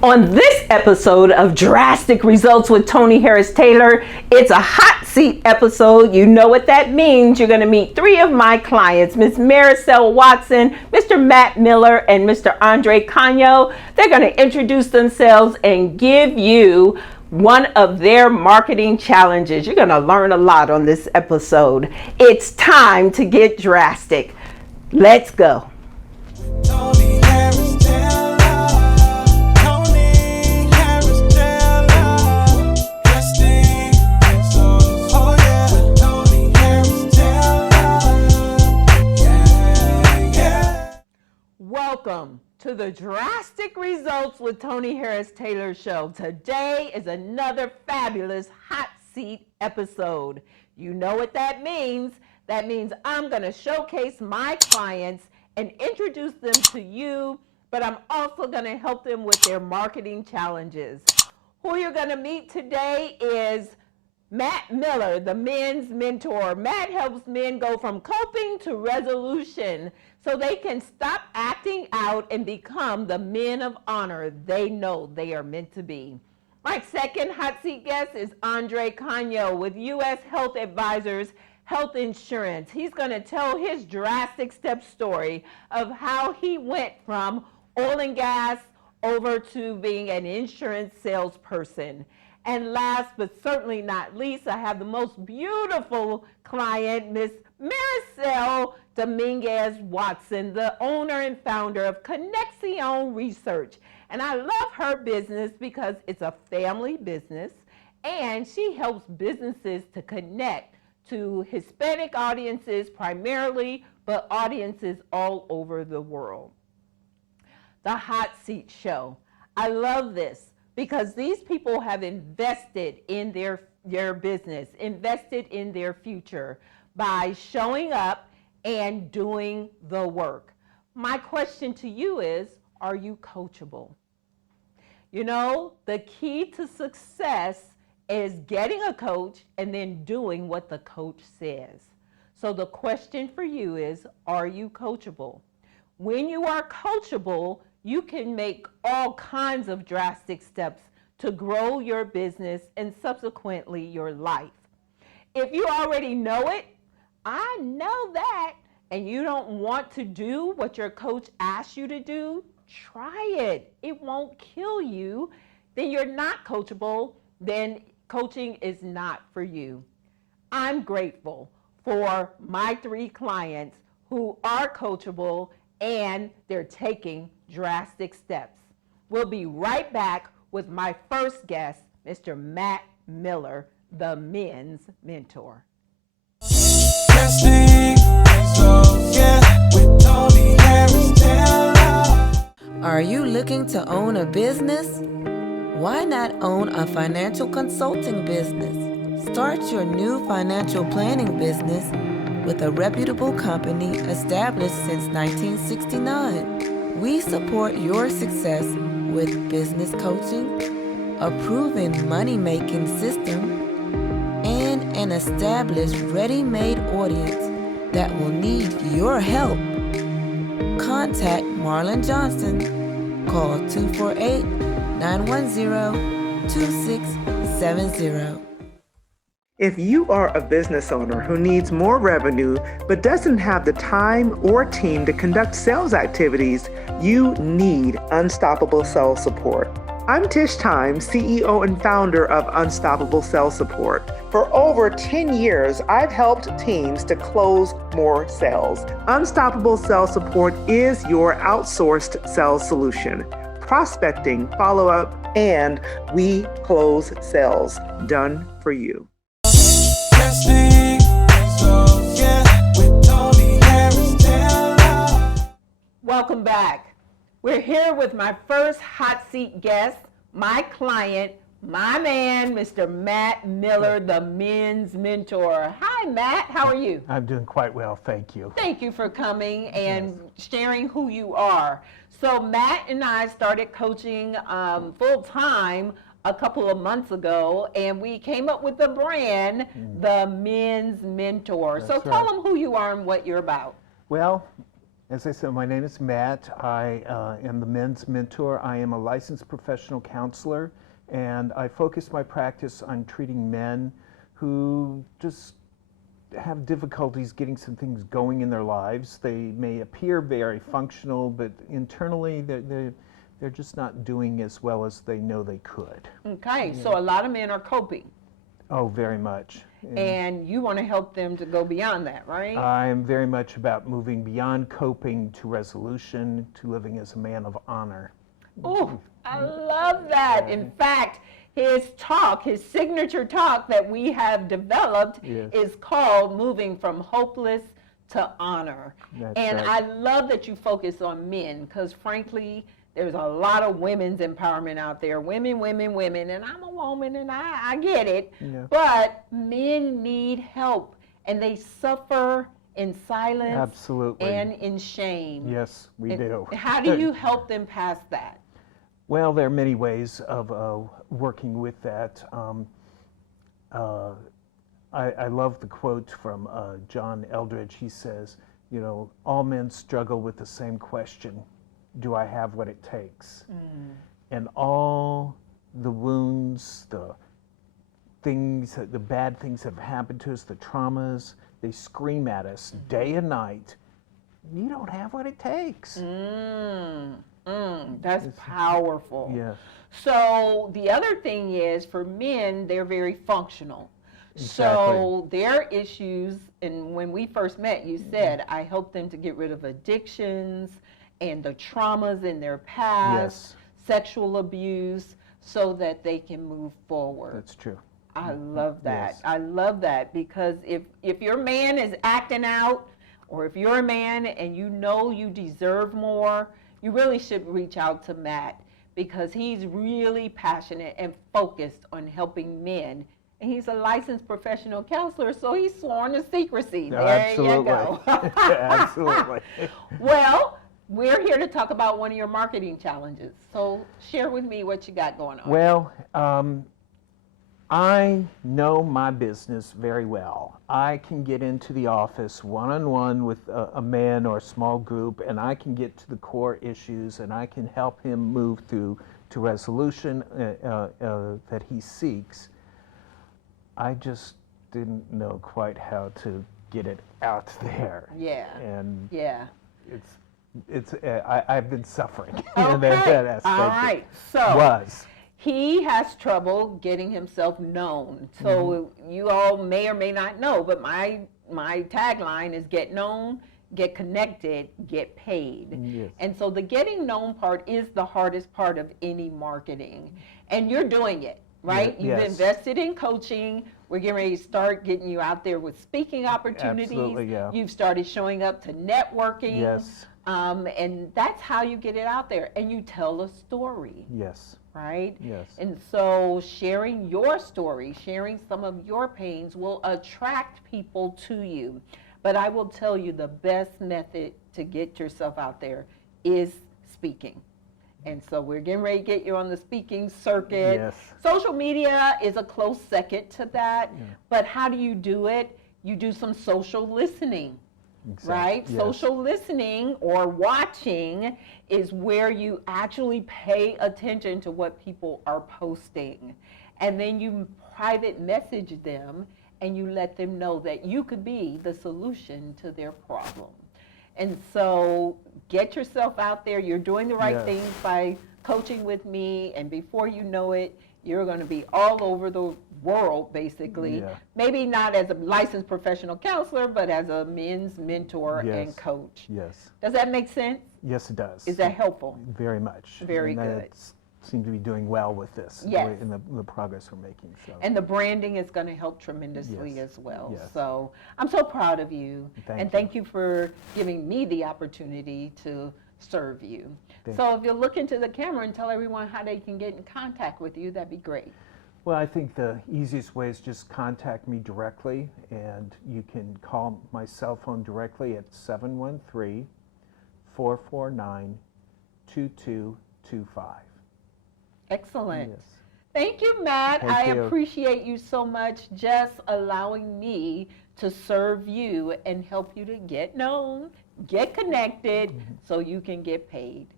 On this episode of Drastic Results with Toni Harris Taylor, it's a hot seat episode. You know what that means. You're going to meet three of my clients, Ms. Maricel Watson, Mr. Matt Miller, and Mr. Andre KANYO. They're going to introduce themselves and give you one of their marketing challenges. You're going to learn a lot on this episode. It's time to get drastic. Let's go. Toni Harris Taylor, Toni Harris Taylor, Drastic Results. Oh yeah, Toni Harris Taylor, yeah. Welcome to the Drastic Results with Toni Harris Taylor show. Today is another fabulous hot seat episode. You know what that means. That means I'm going to showcase my clients and introduce them to you, but I'm also going to help them with their marketing challenges. Who you're going to meet today is Matt Miller, the men's mentor. Matt helps men go from coping to resolution so they can stop acting out and become the men of honor they know they are meant to be. My second hot seat guest is Andre KANYO with U.S. Health Advisors Health Insurance. He's going to tell his drastic step story of how he went from oil and gas over to being an insurance salesperson. And last but certainly not least, I have the most beautiful client, Miss Maricel Dominguez Watson, the owner and founder of Connexion Research. And I love her business because it's a family business and she helps businesses to connect to Hispanic audiences primarily, but audiences all over the world. The Hot Seat Show. I love this because these people have invested in their business, invested in their future by showing up and doing the work. My question to you is, are you coachable? You know, the key to success is getting a coach and then doing what the coach says. So the question for you is, are you coachable? When you are coachable, you can make all kinds of drastic steps to grow your business and subsequently your life. If you already know it, I know that, and you don't want to do what your coach asks you to do, try it. It won't kill you. Then you're not coachable. Then coaching is not for you. I'm grateful for my three clients who are coachable and they're taking drastic steps. We'll be right back with my first guest, Mr. Matt Miller, the men's mentor. Drastic Results, yeah, with Toni Harris Taylor. Are you looking to own a business? Why not own a financial consulting business? Start your new financial planning business with a reputable company established since 1969. We support your success with business coaching, a proven money-making system, and an established ready-made audience that will need your help. Contact Marlon Johnson. Call 248-910-2670. If you are a business owner who needs more revenue but doesn't have the time or team to conduct sales activities, you need Unstoppable Sales Support. I'm Tish Time, CEO and founder of Unstoppable Sales Support. For over 10 years, I've helped teams to close more sales. Unstoppable Sales Support is your outsourced sales solution. Prospecting, follow-up, and we close sales. Done for you. Drastic Results, yeah, with Toni Harris Taylor. Welcome back. We're here with my first hot seat guest, my client, my man, Mr. Matt Miller, the men's mentor. Hi, Matt. How are you? I'm doing quite well, thank you. Thank you for coming and sharing who you are. So Matt and I started coaching full time a couple of months ago, and we came up with the brand, the men's mentor. So That's tell right. them who you are and what you're about. Well, As I said, my name is Matt. I am the men's mentor. I am a licensed professional counselor, and I focus my practice on treating men who just have difficulties getting some things going in their lives. They may appear very functional, but internally they're just not doing as well as they know they could. Okay, so a lot of men are coping, Oh, very much. and you want to help them to go beyond that, right? I'm very much about moving beyond coping to resolution, to living as a man of honor. Oh, I love that. In fact, his talk, his signature talk that we have developed Yes. is called Moving from Hopeless to Honor. That's And right. I love that you focus on men because, frankly, there's a lot of women's empowerment out there. Women, women, women. And I'm a woman and I get it. Yeah. But men need help and they suffer in silence Absolutely. and in shame. Yes, we And do. How do you help them past that? Well, there are many ways of working with that. I love the quote from John Eldridge. He says, you know, all men struggle with the same question: do I have what it takes? And all the wounds, the things, the bad things that have happened to us, the traumas, they scream at us day and night. You don't have what it takes. That's powerful. Yeah. So the other thing is, for men, they're very functional. So their issues, and when we first met, you said, I helped them to get rid of addictions and the traumas in their past, Yes. sexual abuse, so that they can move forward. That's true. I love that. Yes. I love that because if your man is acting out, or if you're a man and you know you deserve more, you really should reach out to Matt because he's really passionate and focused on helping men. And he's a licensed professional counselor, so he's sworn to secrecy. There Absolutely. you go. Absolutely. Well, we're here to talk about one of your marketing challenges. So share with me what you got going on. Well, I know my business very well. I can get into the office one-on-one with a man or a small group, and I can get to the core issues, and I can help him move through to resolution that he seeks. I just didn't know quite how to get it out there. Yeah. And Yeah. I've been suffering. Okay. that aspect All right. So was. he has trouble getting himself known. So you all may or may not know, but my tagline is get known, get connected, get paid. Yes. And so the getting known part is the hardest part of any marketing. And you're doing it, right? Yeah, You've yes. invested in coaching. We're getting ready to start getting you out there with speaking opportunities. Absolutely, yeah. You've started showing up to networking. Yes. And that's how you get it out there. And you tell a story, Yes. right? Yes. And so sharing your story, sharing some of your pains will attract people to you. But I will tell you the best method to get yourself out there is speaking. And so we're getting ready to get you on the speaking circuit. Yes. Social media is a close second to that. But how do you do it? You do some social listening. Exactly. Right? Yes. Social listening or watching is where you actually pay attention to what people are posting. And then you private message them and you let them know that you could be the solution to their problem. And so get yourself out there. You're doing the right Yes. things by coaching with me. And before you know it, you're going to be all over the world, basically. Yeah. Maybe not as a licensed professional counselor, but as a men's mentor and Yes. coach. Yes. Does that make sense? Yes, it does. Is that helpful? Very much. Very and good. I seem to be doing well with this. Yes. In the progress we're making. So. And the branding is going to help tremendously Yes. as well. Yes. So I'm so proud of you. Thank Thank you for giving me the opportunity to serve you. Thank So if you'll look into the camera and tell everyone how they can get in contact with you, that'd be great. Well, I think the easiest way is just contact me directly, and you can call my cell phone directly at 713-449-2225. Excellent. Yes. Thank you, Matt. Thank I you. appreciate you so much just allowing me to serve you and help you to get known, get connected so you can get paid.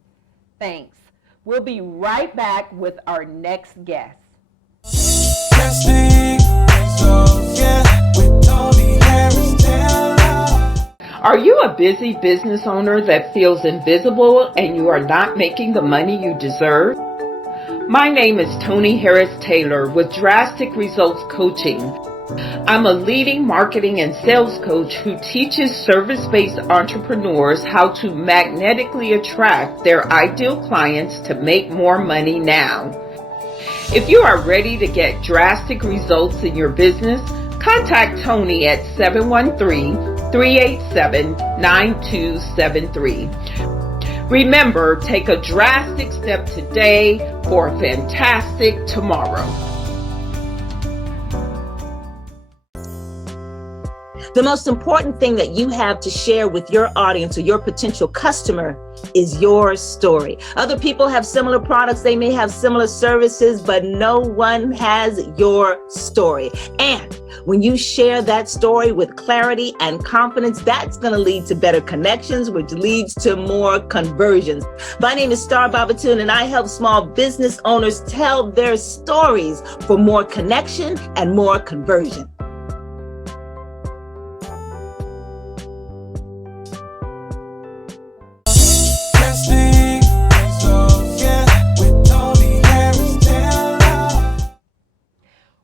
Thanks. We'll be right back with our next guest. Drastic Results, yeah, with Toni Harris Taylor. Are you a busy business owner that feels invisible and you are not making the money you deserve? My name is Toni Harris Taylor with Drastic Results Coaching. I'm a leading marketing and sales coach who teaches service-based entrepreneurs how to magnetically attract their ideal clients to make more money now. If you are ready to get drastic results in your business, contact Toni at 713-387-9273. Remember, take a drastic step today for a fantastic tomorrow. The most important thing that you have to share with your audience or your potential customer is your story. Other people have similar products, they may have similar services, but no one has your story. And when you share that story with clarity and confidence, that's going to lead to better connections, which leads to more conversions. My name is Star Babatune, and I help small business owners tell their stories for more connection and more conversion. Drastic Results, yeah, with Toni Harris Taylor.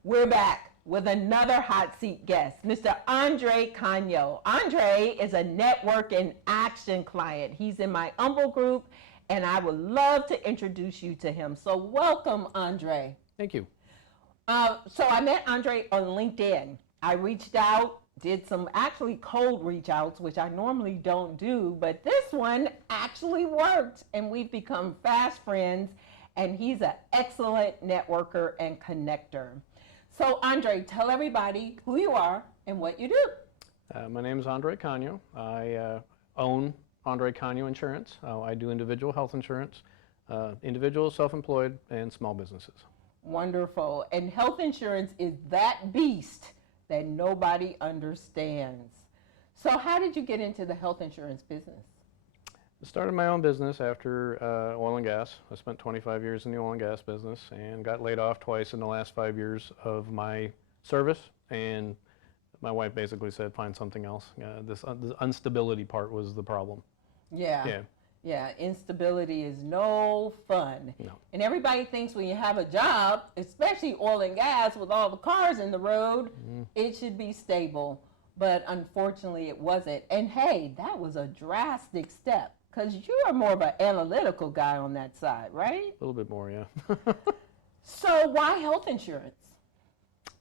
We're back with another hot seat guest, Mr. Andre KANYO. Andre is a network in action client. He's in my Humble group, and I would love to introduce you to him. So welcome, Andre. Thank you. So I met Andre on LinkedIn. I reached out, did some actually cold reach outs, which I normally don't do, but this one actually worked, and we've become fast friends, and he's an excellent networker and connector. So Andre, tell everybody who you are and what you do. My name is Andre KANYO. I own Andre KANYO Insurance. I do individual health insurance, individual, self-employed, and small businesses. Wonderful. And health insurance is that beast that nobody understands. So how did you get into the health insurance business? I started my own business after oil and gas. I spent 25 years in the oil and gas business and got laid off twice in the last 5 years of my service. And my wife basically said, find something else. This instability part was the problem. Yeah. Yeah, instability is no fun. No. And everybody thinks when you have a job, especially oil and gas with all the cars in the road, it should be stable. But unfortunately, it wasn't. And hey, that was a drastic step because you are more of an analytical guy on that side, right? A little bit more, yeah. So why health insurance?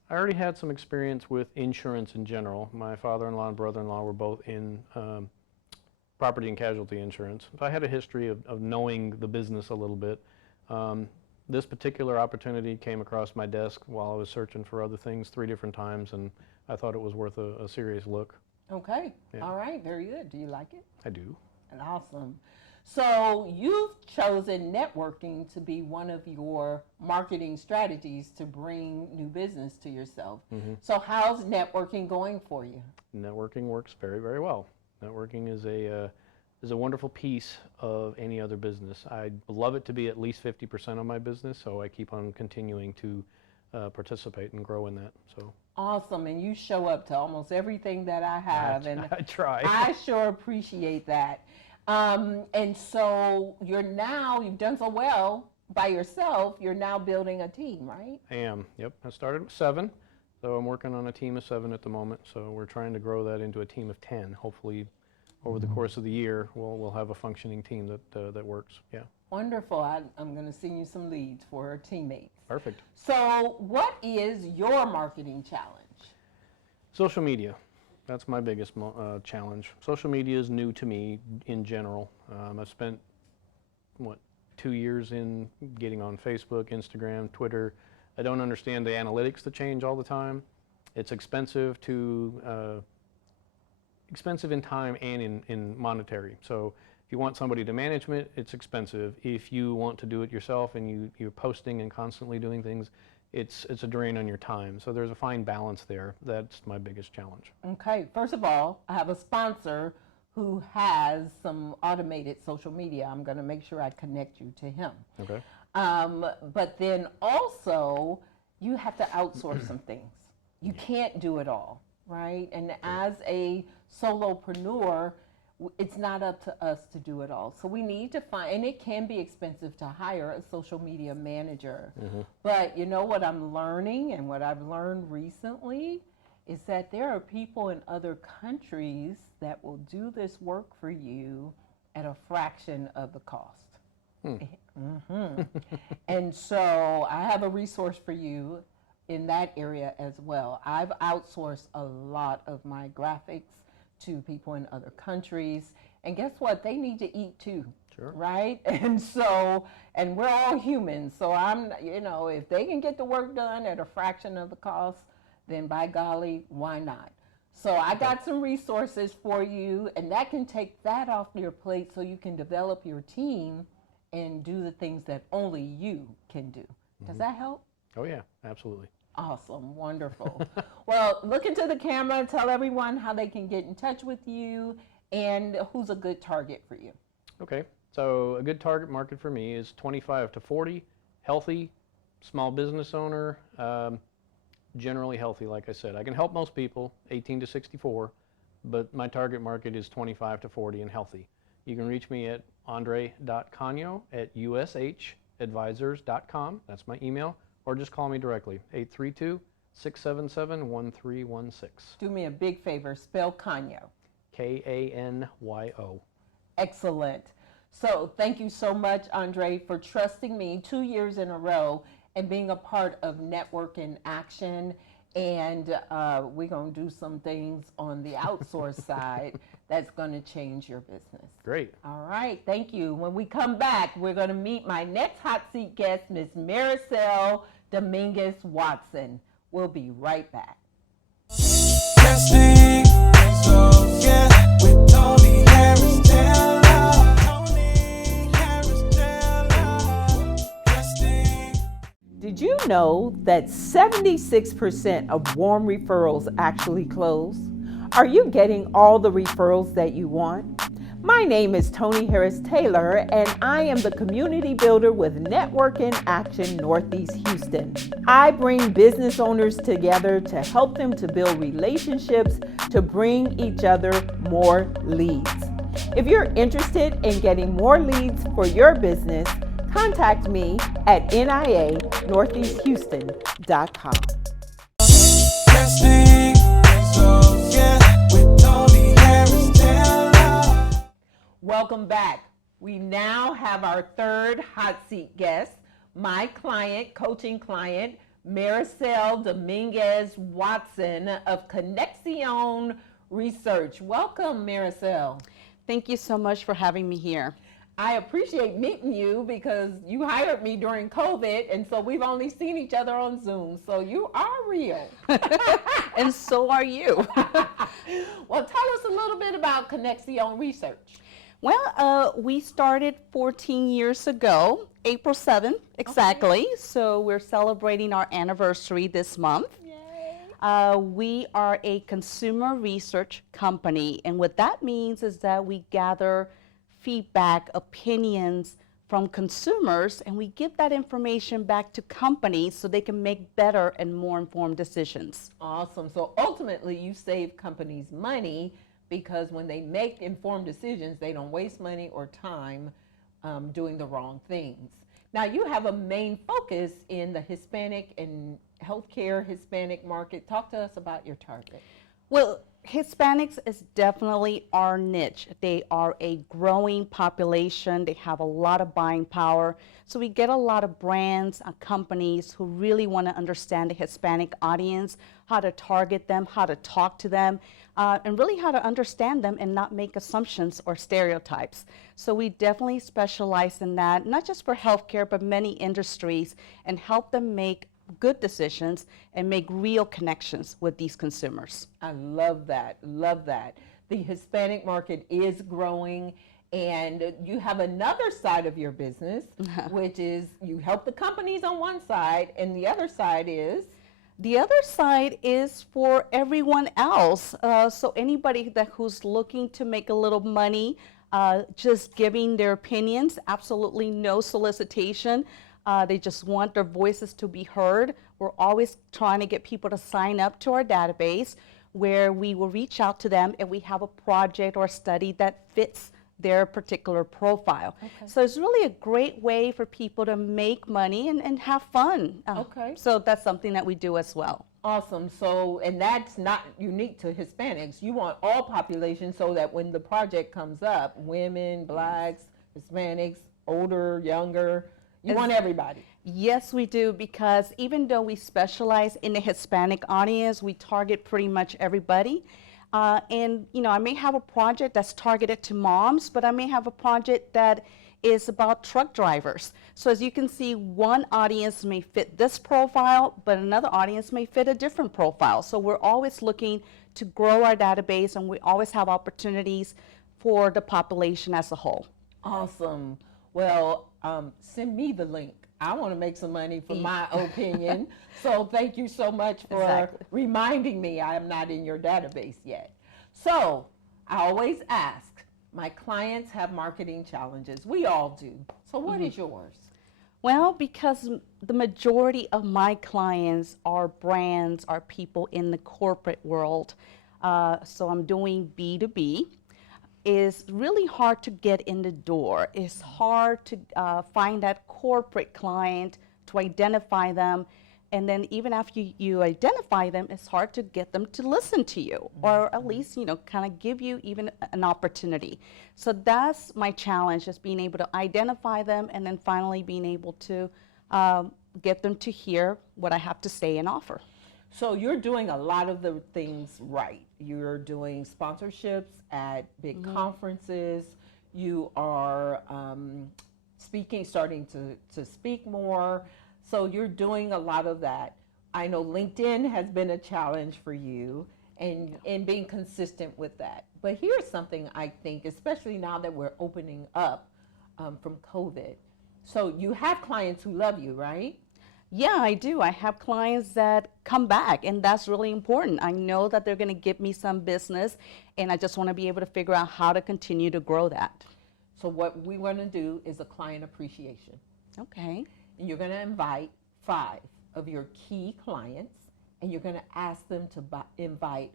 I already had some experience with insurance in general. My father-in-law and brother-in-law were both in property and casualty insurance. So I had a history of knowing the business a little bit. This particular opportunity came across my desk while I was searching for other things 3 different times, and I thought it was worth a serious look. Okay. Yeah. All right. Very good. Do you like it? I do. Awesome. So you've chosen networking to be one of your marketing strategies to bring new business to yourself. So how's networking going for you? Networking works very, very well. Networking is a wonderful piece of any other business. I'd love it to be at least 50% of my business, so I keep on continuing to participate and grow in that. So Awesome. And you show up to almost everything that I have, and I try. I sure appreciate that. And so you've done so well by yourself, you're now building a team, right? I am, yep. I started with 7, so I'm working on a team of 7 at the moment. So we're trying to grow that into a team of 10. Hopefully, over the course of the year, we'll have a functioning team that works. Yeah. Wonderful. I'm going to send you some leads for teammates. Perfect. So what is your marketing challenge? Social media. That's my biggest challenge. Social media is new to me in general. I've spent, 2 years in getting on Facebook, Instagram, Twitter. I don't understand the analytics that change all the time. It's expensive expensive in time and in monetary. So if you want somebody to manage it, it's expensive. If you want to do it yourself and you're posting and constantly doing things, it's a drain on your time. So there's a fine balance there. That's my biggest challenge. Okay, first of all, I have a sponsor who has some automated social media. I'm going to make sure I connect you to him. Okay. But then also, you have to outsource some things. You can't do it all, right? And as a solopreneur, it's not up to us to do it all. So we need to find, and it can be expensive to hire a social media manager. But you know what I'm learning, and what I've learned recently, is that there are people in other countries that will do this work for you at a fraction of the cost. And so I have a resource for you in that area as well. I've outsourced a lot of my graphics to people in other countries, and guess what? They need to eat too. Sure. Right? And so, and we're all humans, so I'm, if they can get the work done at a fraction of the cost, then by golly, why not? So I got some resources for you, and that can take that off your plate so you can develop your team and do the things that only you can do. Does that help? Oh yeah, absolutely. Awesome, wonderful. Well, look into the camera, tell everyone how they can get in touch with you and who's a good target for you. Okay, so a good target market for me is 25 to 40, healthy, small business owner, generally healthy, like I said. I can help most people, 18 to 64, but my target market is 25 to 40 and healthy. You can reach me at andre.kanyo@ushadvisors.com. That's my email. Or just call me directly, 832-677-1316. Do me a big favor, spell Kanyo. Kanyo. Excellent. So thank you so much, Andre, for trusting me 2 years in a row and being a part of Network in Action. And we're going to do some things on the outsource side that's going to change your business. Great. All right, thank you. When we come back, we're going to meet my next hot seat guest, Ms. Maricel Dominguez Watson. We'll be right back. Drastic Results, yeah, with Toni Harris Taylor. Toni Harris Taylor. Drastic. Did you know that 76% of warm referrals actually close? Are you getting all the referrals that you want? My name is Toni Harris Taylor, and I am the community builder with Network in Action Northeast Houston. I bring business owners together to help them to build relationships to bring each other more leads. If you're interested in getting more leads for your business, contact me at nianortheasthouston.com. Drastic Results, yeah, with Toni Harris Taylor. Welcome back. We now have our third hot seat guest, my client, coaching client, Maricel Dominguez Watson of Connexion Research. Welcome, Maricel. Thank you so much for having me here. I appreciate meeting you because you hired me during COVID, and so we've only seen each other on Zoom, so you are real. And so are you. Well, tell us a little bit about Connexion Research. Well, we started 14 years ago, April 7th, exactly. Okay. So we're celebrating our anniversary this month. Yay. We are a consumer research company, and what that means is that we gather feedback, opinions from consumers, and we give that information back to companies so they can make better and more informed decisions. Awesome. So ultimately, you save companies money because when they make informed decisions, they don't waste money or time doing the wrong things. Now, you have a main focus in the Hispanic and healthcare Hispanic market. Talk to us about your target. Well, Hispanics is definitely our niche. They are a growing population. They have a lot of buying power. So we get a lot of brands, companies who really want to understand the Hispanic audience, how to target them, how to talk to them, and really how to understand them and not make assumptions or stereotypes. So we definitely specialize in that, not just for healthcare, but many industries, and help them make good decisions and make real connections with these consumers. I love that, love that. The Hispanic market is growing, and you have another side of your business, which is you help the companies on one side, and the other side is? The other side is for everyone else. So anybody who's looking to make a little money, just giving their opinions, absolutely no solicitation. They just want their voices to be heard. We're always trying to get people to sign up to our database, where we will reach out to them if we have a project or a study that fits their particular profile. Okay. So it's really a great way for people to make money and have fun. Okay. So that's something that we do as well. Awesome. So, and that's not unique to Hispanics. You want all populations so that when the project comes up, women, blacks, Hispanics, older, younger, you want everybody. Yes, we do, because even though we specialize in the Hispanic audience, we target pretty much everybody. And you know, I may have a project that's targeted to moms, but I may have a project that is about truck drivers. So as you can see, one audience may fit this profile, but another audience may fit a different profile. So we're always looking to grow our database, and we always have opportunities for the population as a whole. Awesome. Well, send me the link. I want to make some money for my opinion. So thank you so much for reminding me I am not in your database yet. So I always ask, my clients have marketing challenges. We all do. So what is yours? Well, because the majority of my clients are brands, are people in the corporate world. So I'm doing B2B. Is really hard to get in the door. It's hard to find that corporate client, to identify them, and then even after you identify them, it's hard to get them to listen to you, or at least, you know, kind of give you even an opportunity. So that's my challenge, is being able to identify them and then finally being able to get them to hear what I have to say and offer. So you're doing a lot of the things right. You're doing sponsorships at big conferences. You are starting to speak more. So you're doing a lot of that. I know LinkedIn has been a challenge for you, and being consistent with that. But here's something I think, especially now that we're opening up from COVID. So you have clients who love you, right? Yeah, I do. I have clients that come back, and that's really important. I know that they're going to give me some business, and I just want to be able to figure out how to continue to grow that. So what we want to do is a client appreciation. Okay. And you're going to invite 5 of your key clients, and you're going to ask them to invite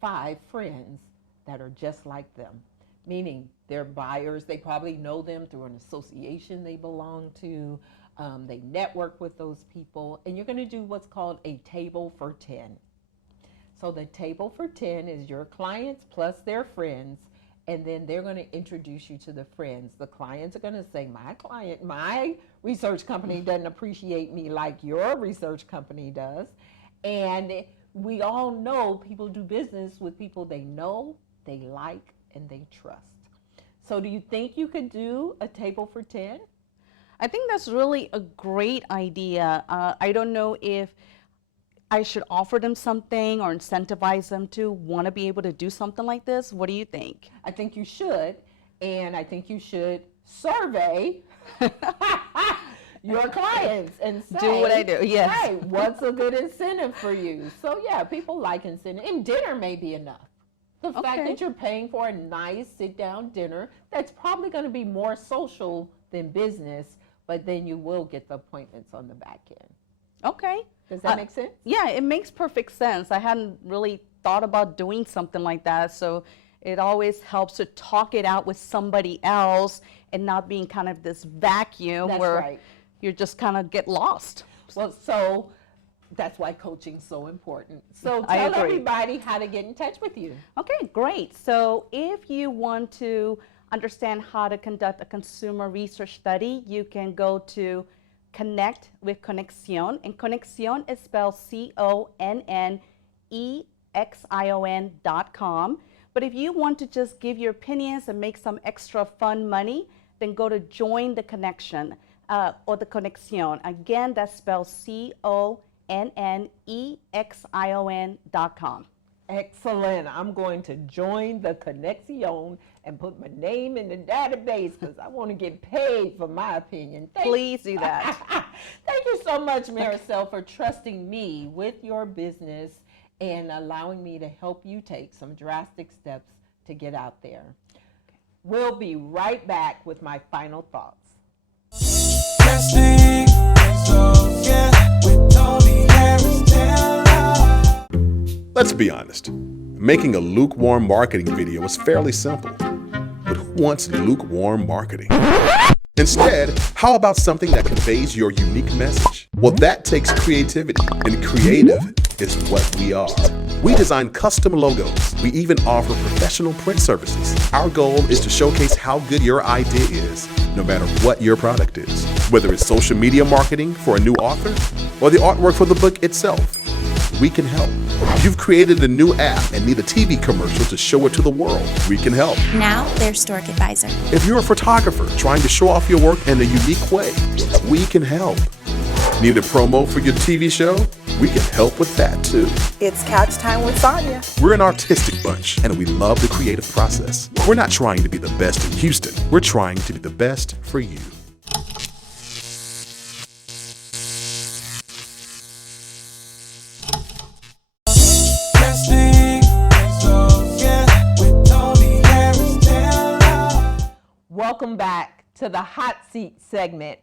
5 friends that are just like them, meaning they're buyers. They probably know them through an association they belong to. They network with those people, and you're going to do what's called a table for 10. So the table for 10 is your clients plus their friends, and then they're going to introduce you to the friends. The clients are going to say, my research company doesn't appreciate me like your research company does. And we all know people do business with people they know, they like, and they trust. So do you think you could do a table for 10? I think that's really a great idea. I don't know if I should offer them something or incentivize them to want to be able to do something like this. What do you think? I think you should, and I think you should survey your clients and say, do what I do, yes. Hey, what's a good incentive for you? So yeah, people like incentive, and dinner may be enough. The fact that you're paying for a nice sit-down dinner, that's probably going to be more social than business, but then you will get the appointments on the back end. Okay. Does that make sense? Yeah, it makes perfect sense. I hadn't really thought about doing something like that, so it always helps to talk it out with somebody else and not being kind of this vacuum where you just kind of get lost. Well, so that's why coaching's so important. So tell everybody how to get in touch with you. Okay, great. So if you want to understand how to conduct a consumer research study, you can go to Connect with Connexion, and Connexion is spelled CONNEXION.com. But if you want to just give your opinions and make some extra fun money, then go to Join the Connection or the Connexion. Again, that's spelled CONNEXION.com. Excellent. I'm going to join the Connexion and put my name in the database because I want to get paid for my opinion. Please do that. Thank you so much, Maricel, for trusting me with your business and allowing me to help you take some drastic steps to get out there. We'll be right back with my final thoughts. Drastic Results, yeah, with Toni Harris Taylor. Let's be honest. Making a lukewarm marketing video is fairly simple. But who wants lukewarm marketing? Instead, how about something that conveys your unique message? Well, that takes creativity, and creative is what we are. We design custom logos. We even offer professional print services. Our goal is to showcase how good your idea is, no matter what your product is. Whether it's social media marketing for a new author or the artwork for the book itself, we can help. You've created a new app and need a TV commercial to show it to the world. We can help. Now they're Stork Advisor. If you're a photographer trying to show off your work in a unique way, we can help. Need a promo for your TV show? We can help with that too. It's Couch Time with Sonia. We're an artistic bunch and we love the creative process. We're not trying to be the best in Houston. We're trying to be the best for you. Drastic Results, yeah, with Toni Harris Taylor. Welcome back to the hot seat segment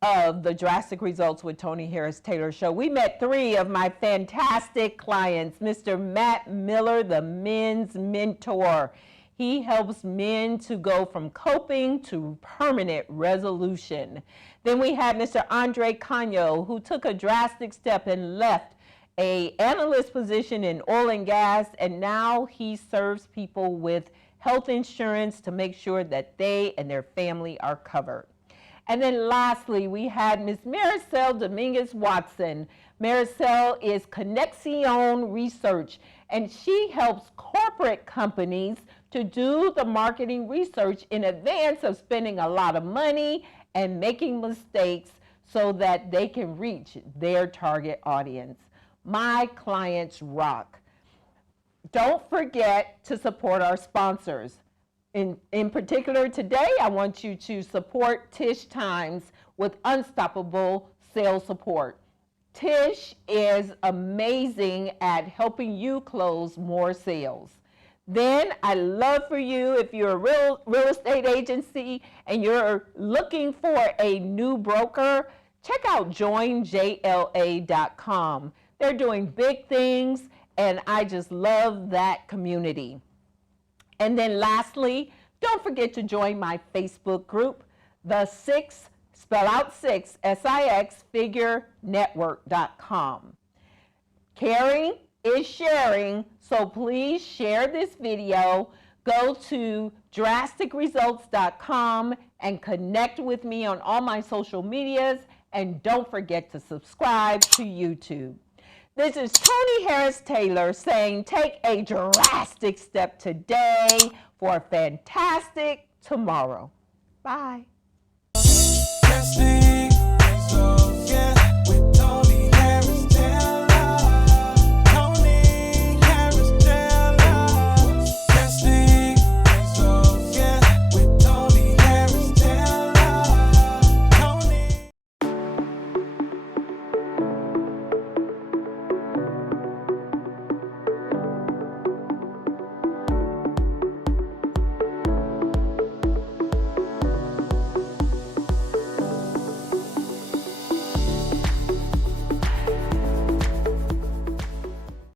of the Drastic Results with Toni Harris Taylor show. We met 3 of my fantastic clients. Mr. Matt Miller, the men's mentor. He helps men to go from coping to permanent resolution. Then we had Mr. Andre KANYO, who took a drastic step and left an analyst position in oil and gas, and now he serves people with health insurance to make sure that they and their family are covered. And then lastly, we had Ms. Maricel Dominguez-Watson. Maricel is Connexion Research, and she helps corporate companies to do the marketing research in advance of spending a lot of money and making mistakes so that they can reach their target audience. My clients rock. Don't forget to support our sponsors. In particular today, I want you to support Tish Times with Unstoppable Sales Support. Tish is amazing at helping you close more sales. Then I'd love for you, if you're a real estate agency and you're looking for a new broker, check out joinjla.com. They're doing big things, and I just love that community. And then lastly, don't forget to join my Facebook group, the 6, spell out 6, S-I-X, figurenetwork.com. Caring is sharing, so please share this video. Go to drasticresults.com and connect with me on all my social medias, and don't forget to subscribe to YouTube. This is Toni Harris Taylor saying take a drastic step today for a fantastic tomorrow. Bye.